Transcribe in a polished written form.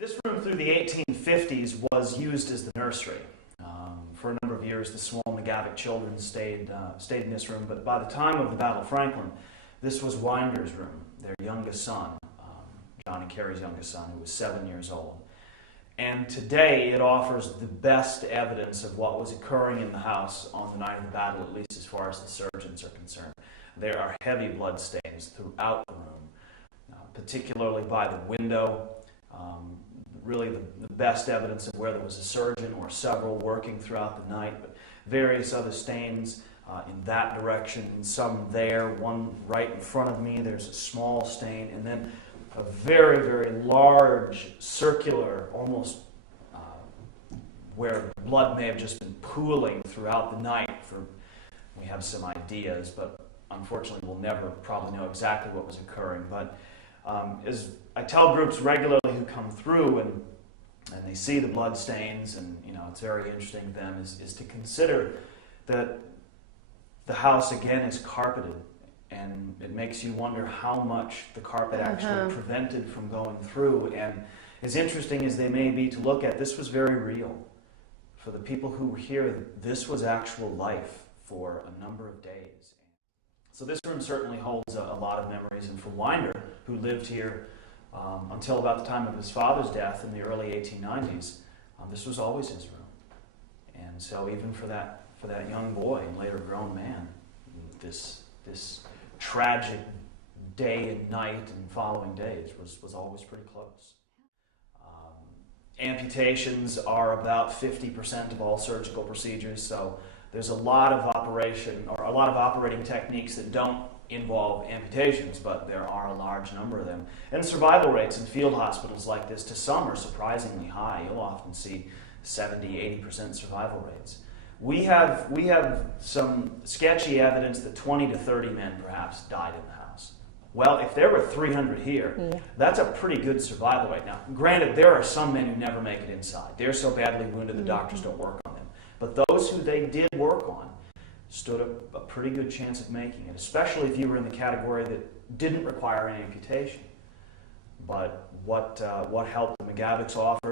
This room through the 1850s was used as the nursery. For a number of years, the small McGavock children stayed in this room, but by the time of the Battle of Franklin, this was Winder's room, their youngest son, John and Carrie's youngest son, who was 7 years old. And today, it offers the best evidence of what was occurring in the house on the night of the battle, at least as far as the surgeons are concerned. There are heavy blood stains throughout the room, particularly by the window. Really the best evidence of where there was a surgeon or several working throughout the night, but various other stains in that direction, some there, one right in front of me, there's a small stain, and then a very, very large circular, almost where blood may have just been pooling throughout the night. We have some ideas, but unfortunately we'll never probably know exactly what was occurring. But as I tell groups regularly who come through and they see the blood stains, and it's very interesting to them, is to consider that the house again is carpeted, and it makes you wonder how much the carpet actually prevented from going through. And as interesting as they may be to look at, this was very real. For the people who were here, this was actual life for a number of days. So this room certainly holds a lot of memories, and for Winder, who lived here until about the time of his father's death in the early 1890s, this was always his room. And so even for that young boy and later grown man, this tragic day and night and following days was always pretty close. Amputations are about 50% of all surgical procedures, so there's a lot of operating techniques that don't involve amputations, but there are a large number of them. And survival rates in field hospitals like this, to some, are surprisingly high. You'll often see 70-80% survival rates. We have some sketchy evidence that 20 to 30 men perhaps died in the house. Well, if there were 300 here, that's a pretty good survival rate. Now, granted, there are some men who never make it inside. They're so badly wounded the doctors don't work on them. But those who they did work on stood a pretty good chance of making it, especially if you were in the category that didn't require an amputation. But what help the McGavocks offered